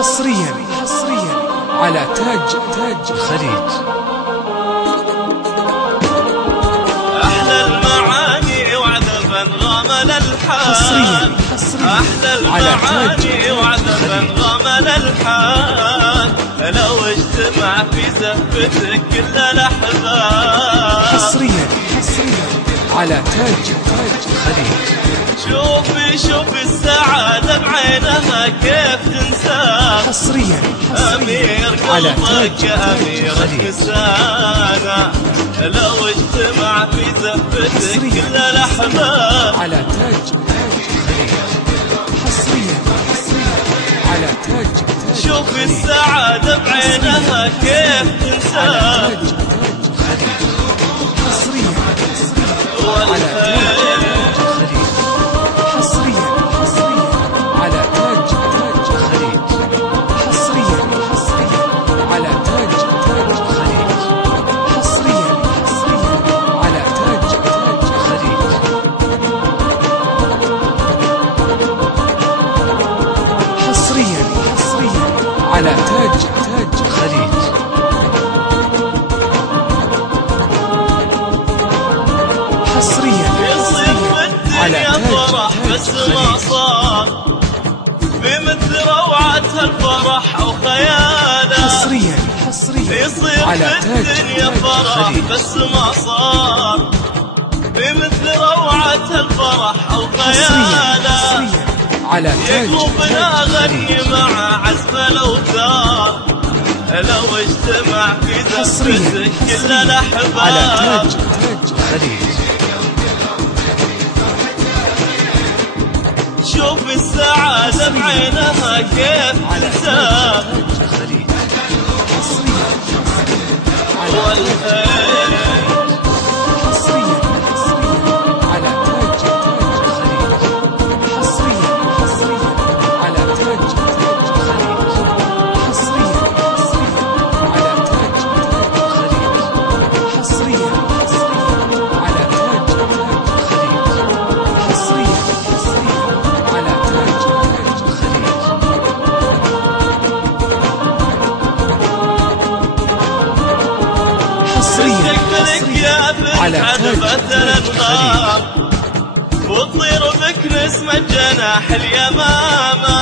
حصريا على تاج الخليج. أحلى المعاني وعذبا غمل الحال، أحلى المعاني وعذبا غمل الحال، لو اجتمع في زفتك كل الأحباب. حصريا على تاج الخليج. شوفي السعادة بعينها كيف تنساه. حصريا أمير على قلبك أمير الكسانة، لو اجتمع في زفتك كل الأحباب. على تاج الخليج. حصريا على تاج شوفي السعادة بعينها كيف تنساه. حصريا والخير على تاج الخليج. حصريا على تاج الخليج. حصريا على تاج الخليج. حصريا على تاج الخليج. حصريا على فرح بس ما صار بمثل روعة الفرح أو خياله. حصريا يصير على في الدنيا فرح بس ما صار بمثل روعة الفرح أو خياله. على تاج يقلبنا غني مع عزف الأوتار، لو اجتمع في زفتك كل الأحباب. على تاج الخليج. شوف السعادة بعينها كيف تنساه. والخير على تاج الخليج. حصريا على تاج الخليج. حصريا على تاج الخليج. حصريا على تاج الخليج. حصريا على تاج الخليج. تستقبلك يا بنت عذبة الأنغام، وتطير بك نسمة جناح اليمامة.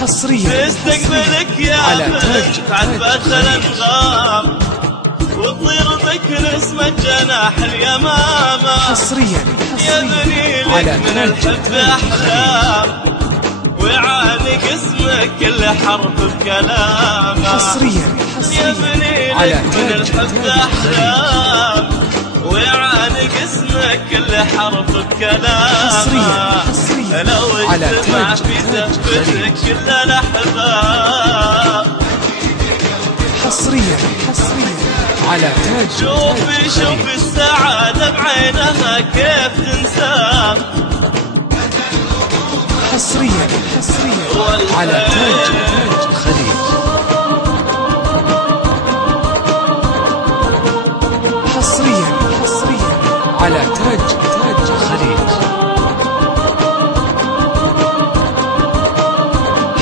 حصريا تستقبلك يا بنت عذبة الأنغام، وتطير بك نسمة جناح اليمامة. حصريا يبني لك من الحب أحلام، ويعانق اسمك كل حرف بكلامه. حصريا يبني لك من الحب أحلام، ويعانق اسمك كل حرف بكلامه. لو اجتمع في زفتك كل الأحباب. حصريا على تاج. شوفي السعادة بعينها كيف تنساه. حصريا على تاج الخليج. حصريا على تاج الخليج.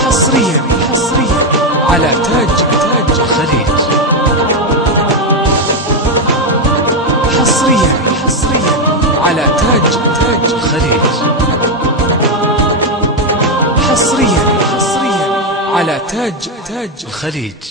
حصريا على تاج الخليج. حصريا على تاج الخليج. حصريا على تاج الخليج.